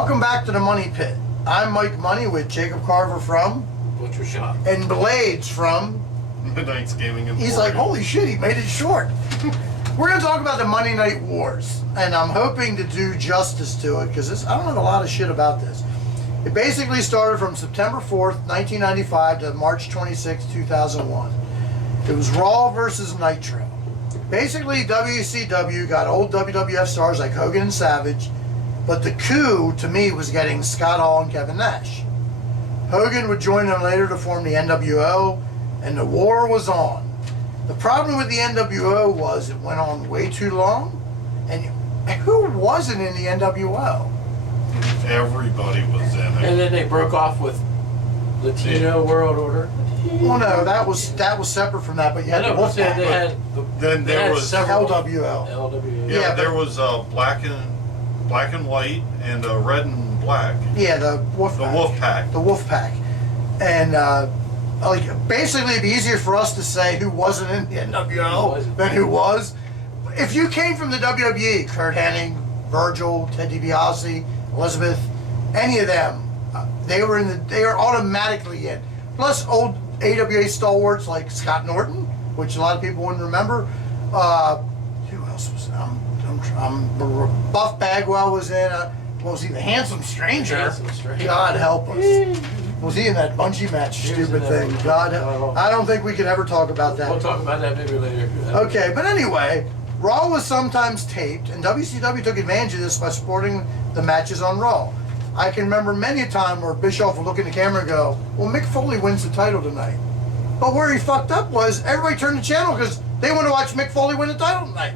Welcome back to the Money Pit. I'm Mike Money with Jacob Carver from Butcher Shop and Blades from Midnight's Gaming Emporium. He's like, holy shit, he made it short. We're going to talk about the Monday Night Wars, and I'm hoping to do justice to it because I don't know a lot of shit about this. It basically started from September 4th, 1995 to March 26, 2001. It was Raw versus Nitro. Basically, WCW got old WWF stars like Hogan and Savage, but the coup, to me, was getting Scott Hall and Kevin Nash. Hogan would join them later to form the NWO, and the war was on. The problem with the NWO was it went on way too long, and who wasn't in the NWO? Everybody was in and it. then they broke off with Latino World Order. Well, no, that was separate from that, but you I had know, the but they Wolfpack. had Then they there had was several LWO. LWO. Yeah, Yeah, there was black and white and red and black. Yeah, the Wolfpack. The Wolfpack. The Wolfpack. And like basically it'd be easier for us to say who wasn't in the NWO than who was. If you came from the WWE, Kurt Hennig, Virgil, Ted DiBiase, Elizabeth, any of them, they were automatically in. Plus old AWA stalwarts like Scott Norton, which a lot of people wouldn't remember. Who else was Buff Bagwell was in. What was he? The Handsome Stranger. Handsome Stranger. God help us. Was he in that bungee match? Stupid thing. God, I don't think we can ever talk about that. We'll talk about that maybe later. Okay, but anyway, Raw was sometimes taped, and WCW took advantage of this by sporting the matches on Raw. I can remember many a time where Bischoff would look in the camera and go, well, Mick Foley wins the title tonight. But where he fucked up was everybody turned the channel because they want to watch Mick Foley win the title tonight.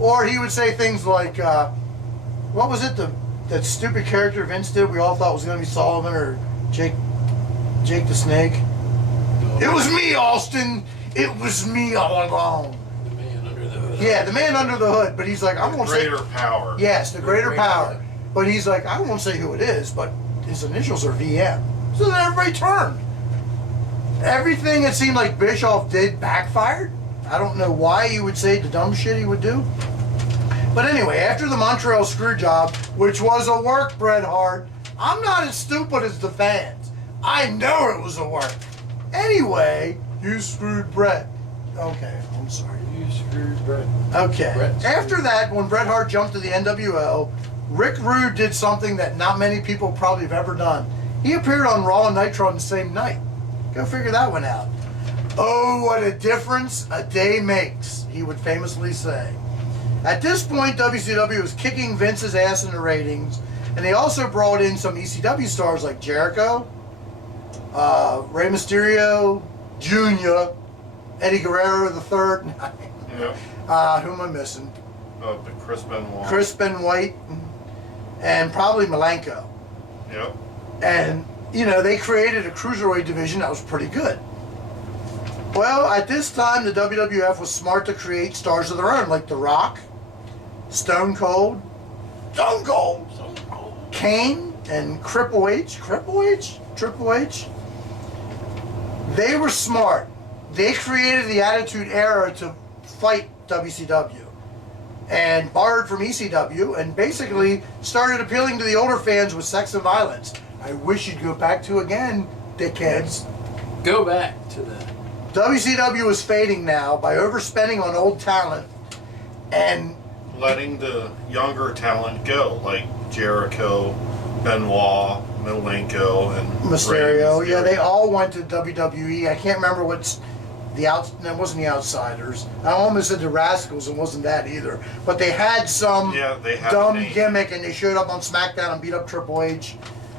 Or he would say things like, what was it, that stupid character Vince did we all thought was going to be Sullivan or Jake the Snake? It was me, Austin. It was me all along. The man under the hood. Yeah, the man under the hood. But he's like, I won't say. Greater power. Yes, the greater power. But he's like, I won't say who it is, but his initials are VM. So then everybody turned. Everything it seemed like Bischoff did backfired. I don't know why he would say the dumb shit he would do. But anyway, after the Montreal screw job, which was a work, Bret Hart, I'm not as stupid as the fans. I know it was a work. Anyway, you screwed Bret. Okay, I'm sorry. You screwed Bret. Okay. Bret After that, when Bret Hart jumped to the NWO, Rick Rude did something that not many people probably have ever done. He appeared on Raw and Nitro on the same night. Go figure that one out. Oh, what a difference a day makes, he would famously say. At this point, WCW was kicking Vince's ass in the ratings, and they also brought in some ECW stars like Jericho, Rey Mysterio Jr., Eddie Guerrero III. Yeah. Who am I missing? Chris Benoit. Chris Benoit, and probably Malenko. Yep. And, you know, they created a cruiserweight division that was pretty good. Well, at this time, the WWF was smart to create stars of their own, like The Rock, Stone Cold, Kane, and Triple H. They were smart. They created the Attitude Era to fight WCW and borrowed from ECW and basically started appealing to the older fans with sex and violence. I wish you'd go back to again, dickheads. Go back to that. WCW is fading now by overspending on old talent and letting the younger talent go, like Jericho, Benoit, Malenko, and Mysterio. Rey Mysterio. Yeah, they all went to WWE. I can't remember what's no, it wasn't the Outsiders. I almost said the Rascals, and wasn't that either. But they had some they had dumb a name. gimmick, and they showed up on SmackDown and beat up Triple H,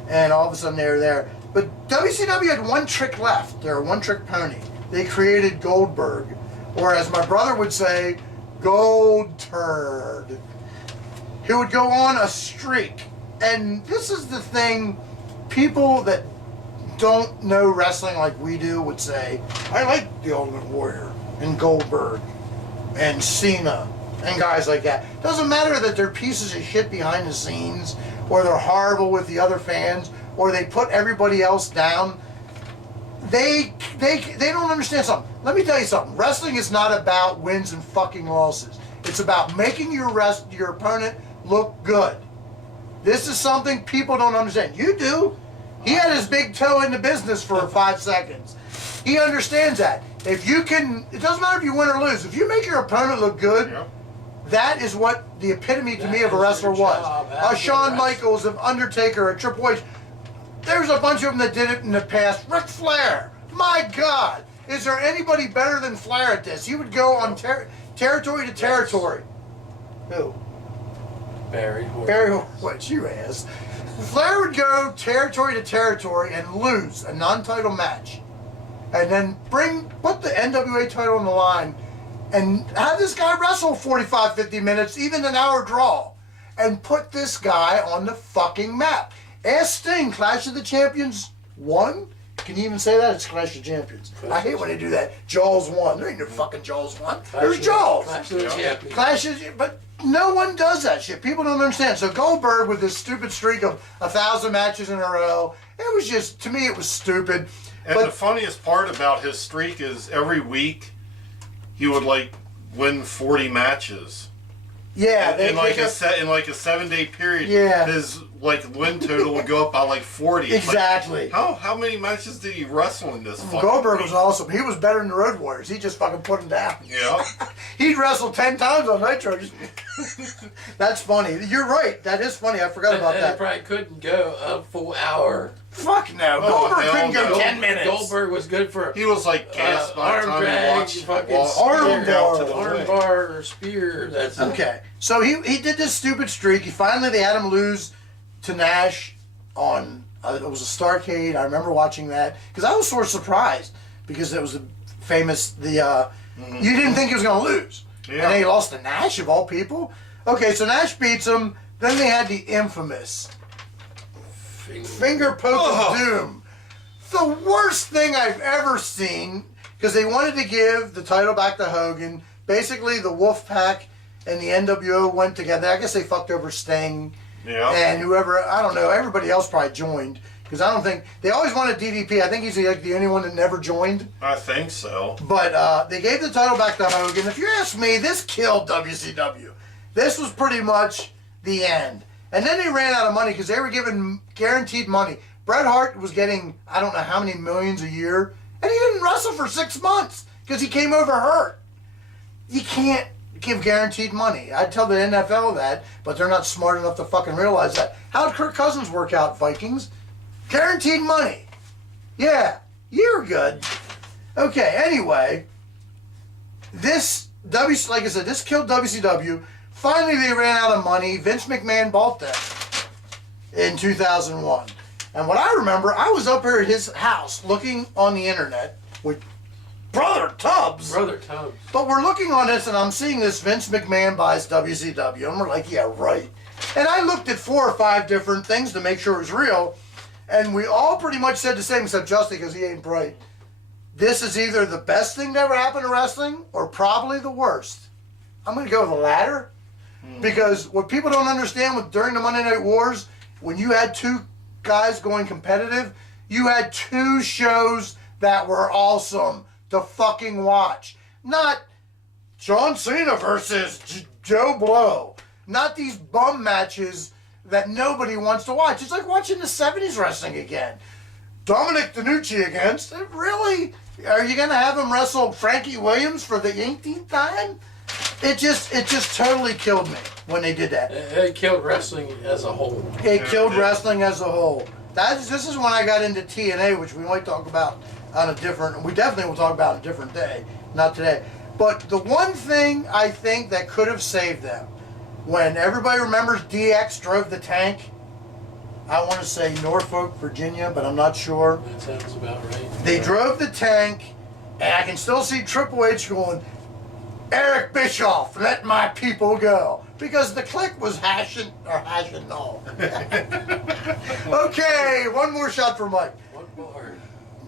and all of a sudden they were there. But WCW had one trick left. They're a one-trick pony. They created Goldberg, or as my brother would say, Gold Turd, who would go on a streak. And this is the thing, people that don't know wrestling like we do would say, I like the Ultimate Warrior and Goldberg and Cena and guys like that. Doesn't matter that they're pieces of shit behind the scenes, or they're horrible with the other fans, or they put everybody else down. They don't understand something. Let me tell you something. Wrestling is not about wins and fucking losses. It's about making your opponent look good. This is something people don't understand. You do. He had his big toe in the business for 5 seconds. He understands that. If you can, it doesn't matter if you win or lose. If you make your opponent look good, Yep. that is what the epitome to me of a That is wrestler your was. job A as a Shawn wrestler. Michaels, an Undertaker, a Triple H. There's a bunch of them that did it in the past. Ric Flair. My God. Is there anybody better than Flair at this? He would go on territory to territory. Who? Barry Horowitz. Barry, what you ass. Flair would go territory to territory and lose a non-title match, and then put the NWA title on the line, and have this guy wrestle 45, 50 minutes, even an hour draw, and put this guy on the fucking map. Ask Sting, Clash of the Champions 1? Can you even say that? It's Clash of Champions. I hate when they do that. Jaws 1. There ain't no fucking Jaws 1. There's Jaws. Clash of the Champions. Clashes, but no one does that shit. People don't understand. So Goldberg with this stupid streak of 1,000 matches in a row, it was just, to me, it was stupid. And But the funniest part about his streak is every week he would like win 40 matches. yeah, in like a 7-day period. Yeah. His like win total would go up by like 40. It's like, exactly. how many matches did he wrestle in this? Fucking Goldberg week? was awesome. He was better than the Road Warriors. He just fucking put him down. Yeah. He'd wrestled 10 times on Nitro. That's funny. You're right. That is funny. I forgot about And that. he probably couldn't go a full hour. Fuck no. Oh, Goldberg hell couldn't go no. 10 minutes. Goldberg was good for He was like gassed by the arm time drag, he watched fucking walk arm down to bar. the arm ring. bar or spear. That's it. Okay, so he did this stupid streak. They had him lose to Nash on it was a Starrcade. I remember watching that because I was sort of surprised because it was you didn't think he was going to lose, Yeah. and then he lost to Nash of all people. Okay, so Nash beats him. Then they had the infamous finger poke of doom. The worst thing I've ever seen because they wanted to give the title back to Hogan. Basically, the Wolfpack and the NWO went together. I guess they fucked over Sting Yeah. and whoever, I don't know, everybody else probably joined because I don't think, they always wanted DDP. I think he's like the only one that never joined. I think so. But they gave the title back to Hogan. If you ask me, this killed WCW. This was pretty much the end. And then they ran out of money because they were given guaranteed money. Bret Hart was getting, I don't know how many millions a year, and he didn't wrestle for 6 months because he came over hurt. You can't give guaranteed money. I'd tell the NFL that, but they're not smart enough to fucking realize that. How'd Kirk Cousins work out, Vikings? Guaranteed money. Yeah, you're good. Okay, anyway, like I said, this killed WCW. Finally, they ran out of money. Vince McMahon bought them in 2001. And what I remember, I was up here at his house looking on the internet with Brother Tubbs. Brother Tubbs. But we're looking on this and I'm seeing this Vince McMahon buys WCW. And we're like, yeah, right. And I looked at 4 or 5 different things to make sure it was real. And we all pretty much said the same except Justin because he ain't bright. This is either the best thing that ever happened to wrestling or probably the worst. I'm going to go with the latter. Because what people don't understand during the Monday Night Wars, when you had 2 guys going competitive, you had 2 shows that were awesome to fucking watch. Not John Cena versus Joe Blow. Not these bum matches that nobody wants to watch. It's like watching the 70s wrestling again. Dominic DeNucci against, really? Are you going to have him wrestle Frankie Williams for the 18th time? It just totally killed me when they did that. It killed wrestling as a whole. It killed wrestling as a whole. This is when I got into TNA, which we might talk about we definitely will talk about a different day, not today. But the one thing I think that could have saved them, when everybody remembers DX drove the tank, I want to say Norfolk, Virginia, but I'm not sure. That sounds about right. They drove the tank, and I can still see Triple H going, Eric Bischoff, let my people go. Because the Clique was hashing no. Okay, one more shot for Mike. One bar.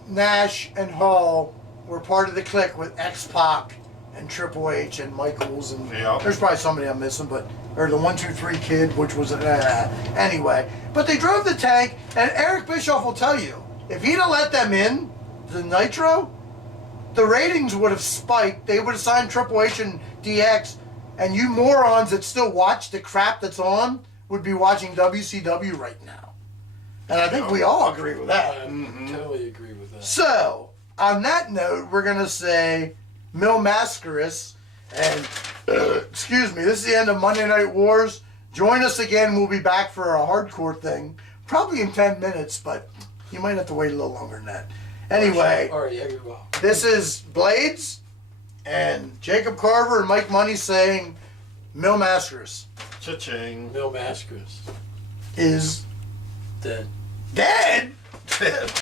Nash and Hall were part of the Clique with X-Pac and Triple H and Michaels and Yeah. there's probably somebody I'm missing, or the 1, 2, 3 Kid, which was anyway. But they drove the tank, and Eric Bischoff will tell you, if he'd have let them in the Nitro, the ratings would have spiked. They would have signed Triple H and DX, and you morons that still watch the crap that's on would be watching WCW right now. And I think we all agree with that. I totally agree with that. So, on that note, we're going to say Mil Mascaris. And, excuse me, this is the end of Monday Night Wars. Join us again. We'll be back for a hardcore thing. Probably in 10 minutes, but you might have to wait a little longer than that. Anyway, All right, yeah, you're well. this is Blades and Jacob Carver and Mike Money saying Mil Mascaris Cha-ching. Mil Mascaris. is Dead. dead. Dead.